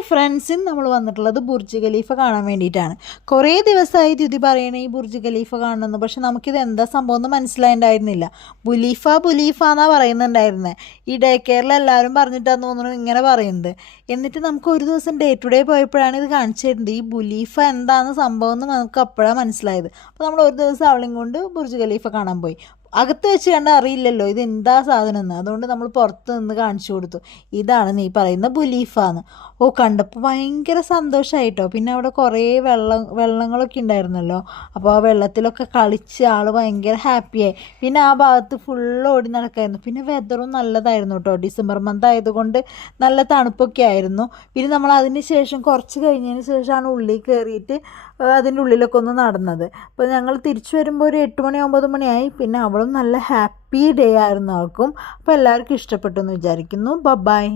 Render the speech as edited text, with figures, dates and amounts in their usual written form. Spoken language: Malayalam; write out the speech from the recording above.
ഹായ് ഫ്രണ്ട്സ്, ഇന്ന് നമ്മൾ വന്നിട്ടുള്ളത് ബുർജ് ഖലീഫ കാണാൻ വേണ്ടിയിട്ടാണ്. കുറേ ദിവസമായി ദ്യുതി പറയണേ ഈ ബുർജ് ഖലീഫ കാണണമെന്ന്. പക്ഷെ നമുക്കിത് എന്താ സംഭവം എന്ന് മനസ്സിലായിട്ടുണ്ടായിരുന്നില്ല. ബുലീഫ എന്നാണ് പറയുന്നുണ്ടായിരുന്നത്. ഈ ഡേ കെയറിൽ എല്ലാവരും പറഞ്ഞിട്ടാന്ന് തോന്നുന്നു ഇങ്ങനെ പറയുന്നത്. എന്നിട്ട് നമുക്ക് ഒരു ദിവസം ഡേ ടു ഡേ പോയപ്പോഴാണ് ഇത് കാണിച്ചു തരുന്നത്. ഈ ബുലീഫ എന്താണ് സംഭവം എന്ന് നമുക്ക് അപ്പോഴാണ് മനസ്സിലായത്. അപ്പോൾ നമ്മൾ ഒരു ദിവസം അവളെയും കൊണ്ട് ബുർജ് ഖലീഫ കാണാൻ പോയി. അകത്ത് വെച്ച് കണ്ടാൽ അറിയില്ലല്ലോ ഇത് എന്താ സാധനം എന്ന്. അതുകൊണ്ട് നമ്മൾ പുറത്ത് നിന്ന് കാണിച്ചു കൊടുത്തു, ഇതാണ് നീ പറയുന്ന ബുലീഫാന്ന്. കണ്ടപ്പോൾ ഭയങ്കര സന്തോഷമായിട്ടോ. പിന്നെ അവിടെ കുറേ വെള്ളങ്ങളൊക്കെ ഉണ്ടായിരുന്നല്ലോ. അപ്പോൾ ആ വെള്ളത്തിലൊക്കെ കളിച്ച് ആൾ ഭയങ്കര ഹാപ്പിയായി. പിന്നെ ആ ഭാഗത്ത് ഫുള്ള് ഓടി നടക്കായിരുന്നു. പിന്നെ വെതറും നല്ലതായിരുന്നു കേട്ടോ. ഡിസംബർ മന്ത് ആയതുകൊണ്ട് നല്ല തണുപ്പൊക്കെ ആയിരുന്നു. പിന്നെ നമ്മൾ അതിന് ശേഷം കുറച്ച് കഴിഞ്ഞതിന് ശേഷമാണ് ഉള്ളിൽ കയറിയിട്ട് അതിൻ്റെ ഉള്ളിലൊക്കെ ഒന്ന് നടന്നത്. അപ്പോൾ ഞങ്ങൾ തിരിച്ചു വരുമ്പോൾ ഒരു 8 മണി 9 മണിയായി. പിന്നെ അവളും നല്ല ഹാപ്പി ഡേ ആയിരുന്നു ആൾക്കും. അപ്പോൾ എല്ലാവർക്കും ഇഷ്ടപ്പെട്ടു എന്ന് വിചാരിക്കുന്നു. ബൈ.